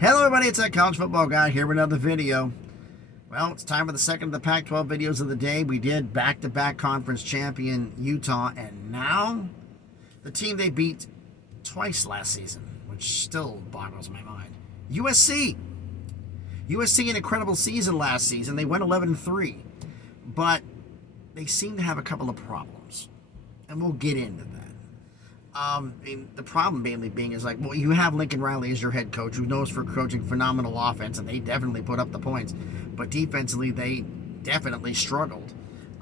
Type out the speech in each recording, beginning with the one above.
Hello everybody, it's that college football guy here with another video. Well, it's time for the second of the Pac-12 videos of the day. We did back-to-back conference champion Utah, and now the team they beat twice last season, which still boggles my mind. USC. USC, an incredible season last season. They went 11-3, but they seem to have a couple of problems, and we'll get into that. The problem mainly being is well, you have Lincoln Riley as your head coach, who knows for coaching phenomenal offense, and they definitely put up the points. But defensively, they definitely struggled.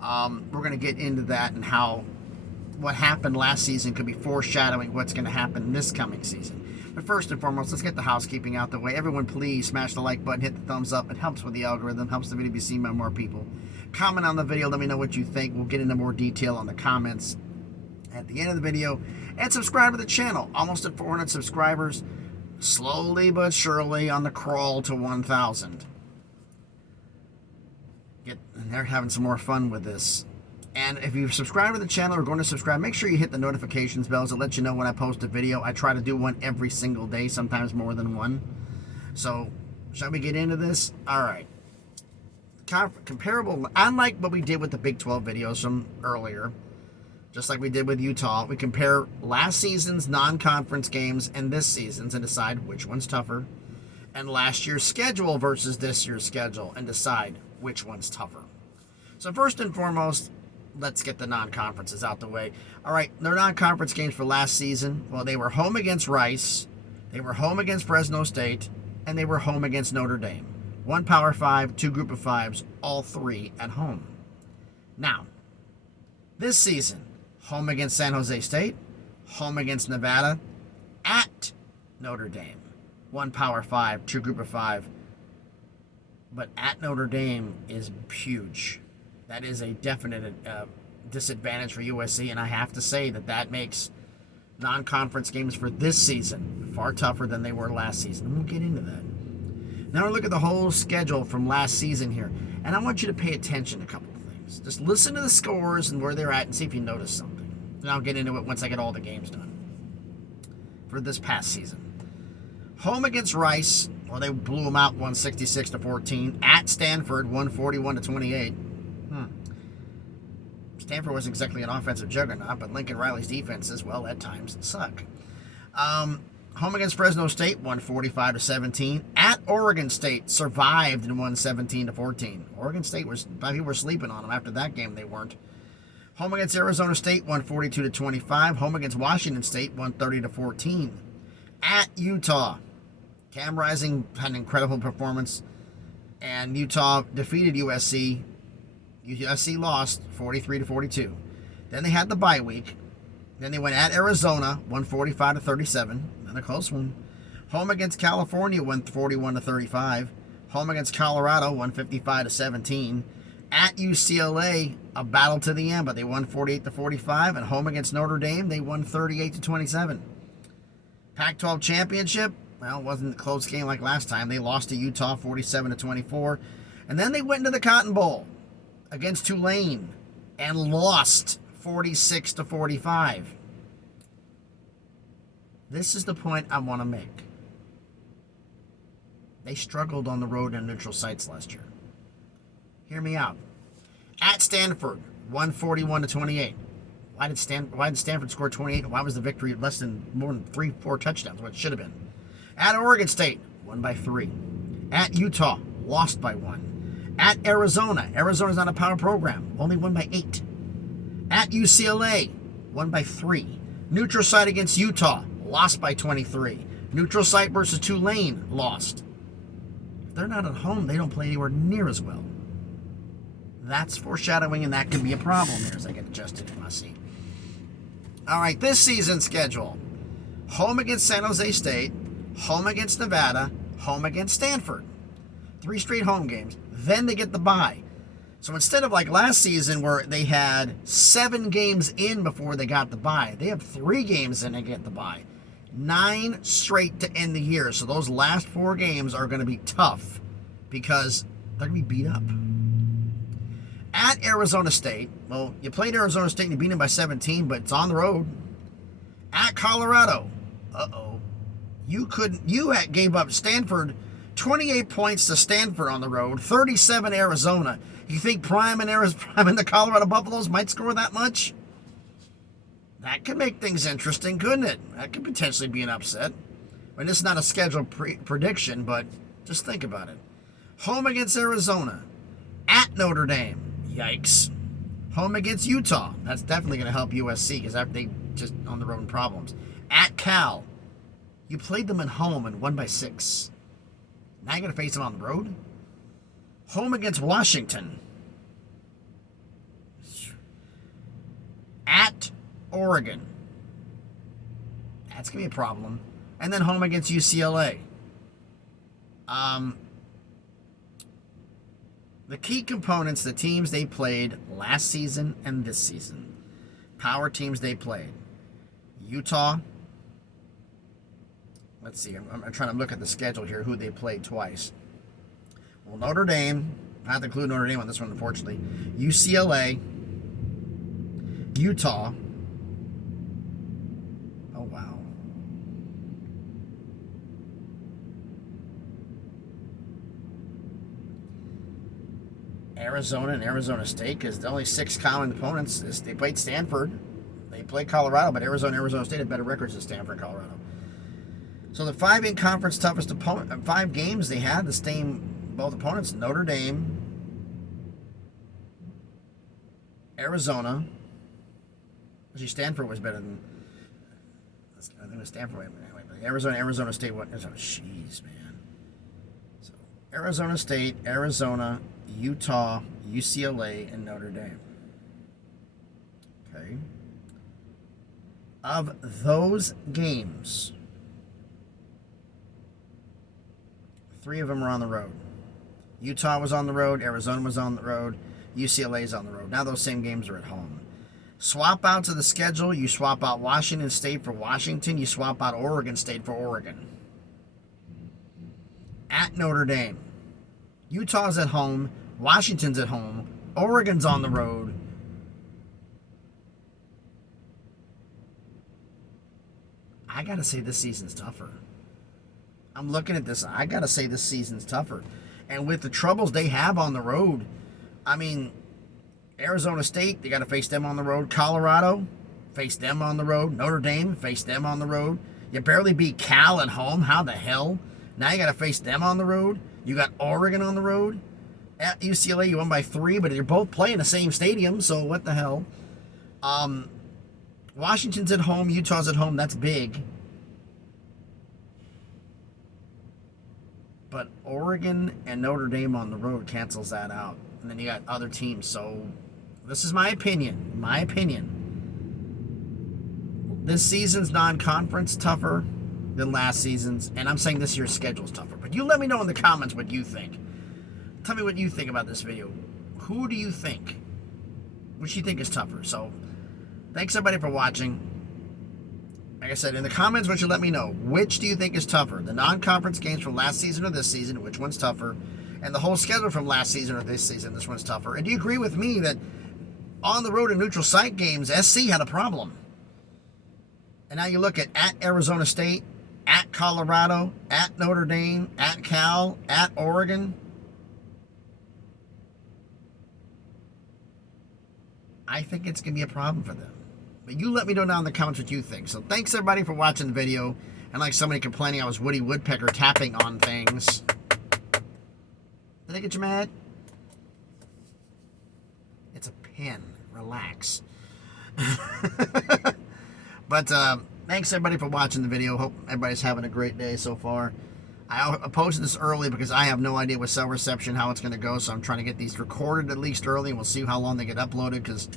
We're going to get into that and how what happened last season could be foreshadowing what's going to happen this coming season. But first and foremost, let's get the housekeeping out the way. Everyone, please smash the like button, hit the thumbs up. It helps with the algorithm, helps the video be seen by more people. Comment on the video, let me know what you think. We'll get into more detail on the comments at the end of the video, and subscribe to the channel. Almost at 400 subscribers, slowly but surely on the crawl to 1,000. They're having some more fun with this. And if you've subscribed to the channel or going to subscribe, make sure you hit the notifications bells. It lets you know when I post a video. I try to do one every single day, sometimes more than one. So, shall we get into this? All right. Comparable, unlike what we did with the Big 12 videos from earlier, just like we did with Utah, we compare last season's non-conference games and this season's and decide which one's tougher, and last year's schedule versus this year's schedule and decide which one's tougher. So first and foremost, let's get the non-conferences out the way. All right, their non-conference games for last season, well, they were home against Rice, they were home against Fresno State, and they were home against Notre Dame. One Power 5, two Group of 5s, all three at home. Now, this season, home against San Jose State, home against Nevada, at Notre Dame. One Power 5, two Group of 5. But at Notre Dame is huge. That is a definite disadvantage for USC, and I have to say that makes non-conference games for this season far tougher than they were last season. And we'll get into that. Now we'll look at the whole schedule from last season here, and I want you to pay attention to a couple of things. Just listen to the scores and where they're at and see if you notice something. And I'll get into it once I get all the games done for this past season. Home against Rice, well, they blew them out 166-14. At Stanford, 141-28. Stanford wasn't exactly an offensive juggernaut, but Lincoln Riley's defenses, well, at times suck. Home against Fresno State, 145-17. At Oregon State, survived and won 17-14. Oregon State people were sleeping on them. After that game, they weren't. Home against Arizona State, 142-25. Home against Washington State, 130-14. At Utah, Cam Rising had an incredible performance, and Utah defeated USC. USC lost 43-42. Then they had the bye week. Then they went at Arizona, 145-37. Another close one. Home against California, 141-35. Home against Colorado, 155-17. At UCLA, a battle to the end, but they won 48-45. And home against Notre Dame, they won 38-27. Pac-12 championship, well, it wasn't a close game like last time. They lost to Utah 47-24. And then they went into the Cotton Bowl against Tulane and lost 46-45. This is the point I want to make. They struggled on the road in neutral sites last year. Hear me out. At Stanford, 141-28. Why did Stanford score 28? Why was the victory more than 3-4 touchdowns? What it should have been. At Oregon State, won by 3. At Utah, lost by 1. At Arizona, Arizona's not a power program, only won by 8. At UCLA, won by 3. Neutral site against Utah, lost by 23. Neutral site versus Tulane, lost. If they're not at home, they don't play anywhere near as well. That's foreshadowing, and that could be a problem here as I get adjusted in my seat. All right, this season's schedule. Home against San Jose State, home against Nevada, home against Stanford. 3 straight home games. Then they get the bye. So instead of like last season where they had 7 games in before they got the bye, they have 3 games in and get the bye. 9 straight to end the year. So those last 4 games are going to be tough because they're going to be beat up. At Arizona State, well, you played Arizona State and you beat them by 17, but it's on the road. At Colorado, You gave up Stanford 28 points to Stanford on the road, 37 Arizona. You think Prime and the Colorado Buffaloes might score that much? That could make things interesting, couldn't it? That could potentially be an upset. I mean, this is not a scheduled prediction, but just think about it. Home against Arizona. At Notre Dame. Yikes. Home against Utah. That's definitely going to help USC because they just on the road in problems. At Cal. You played them at home and won by 6. Now you're going to face them on the road? Home against Washington. At Oregon. That's going to be a problem. And then home against UCLA. The key components, the teams they played last season and this season. Power teams they played. Utah. Let's see. I'm trying to look at the schedule here, who they played twice. Well, Notre Dame. I have to include Notre Dame on this one, unfortunately. UCLA. Utah. Oh, wow. Arizona and Arizona State, because the only 6 common opponents is they played Stanford. They played Colorado, but Arizona State had better records than Stanford and Colorado. So the 5 in-conference toughest opponent, 5 games they had, the same both opponents, Notre Dame, Arizona. Actually, Stanford was better than, I think it was Stanford. Anyway, Arizona State, what? Jeez, man. So Arizona State, Arizona, Utah, UCLA, and Notre Dame. Okay. Of those games, 3 of them are on the road. Utah was on the road, Arizona was on the road, UCLA is on the road. Now those same games are at home. Swap out to the schedule, you swap out Washington State for Washington, you swap out Oregon State for Oregon. At Notre Dame. Utah's at home, Washington's at home, Oregon's on the road. I gotta say this season's tougher. I'm looking at this. I gotta say this season's tougher. And with the troubles they have on the road, I mean, Arizona State, they got to face them on the road. Colorado, face them on the road. Notre Dame, face them on the road. You barely beat Cal at home. How the hell? Now you got to face them on the road. You got Oregon on the road. At UCLA, you won by 3, but you're both playing the same stadium, so what the hell? Washington's at home. Utah's at home. That's big. But Oregon and Notre Dame on the road cancels that out. And then you got other teams. So this is my opinion. My opinion. This season's non-conference tougher than last season's. And I'm saying this year's schedule's tougher. But you let me know in the comments what you think. Tell me what you think about this video. Who do you think? Which you think is tougher? So thanks everybody for watching. Like I said, in the comments, what you let me know. Which do you think is tougher? The non-conference games from last season or this season? Which one's tougher? And the whole schedule from last season or this season, this one's tougher. And do you agree with me that on the road and neutral site games, SC had a problem? And now you look at Arizona State, at Colorado, at Notre Dame, at Cal, at Oregon. I think it's going to be a problem for them. But you let me know down in the comments what you think. So thanks everybody for watching the video. And like somebody complaining I was Woody Woodpecker tapping on things. Did I get you mad? It's a pen. Relax. But thanks everybody for watching the video. Hope everybody's having a great day so far. I posted this early because I have no idea with cell reception how it's going to go. So I'm trying to get these recorded at least early. And we'll see how long they get uploaded because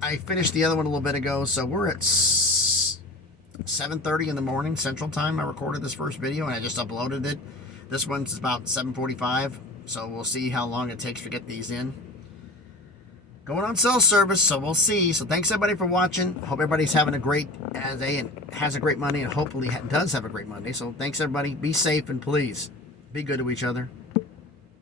I finished the other one a little bit ago. So we're at 7:30 in the morning Central Time. I recorded this first video and I just uploaded it. This one's about 7:45. So we'll see how long it takes to get these in. Going on cell service, so we'll see. So thanks everybody for watching. Hope everybody's having a great day and has a great Monday and hopefully does have a great Monday. So thanks everybody. Be safe and please be good to each other.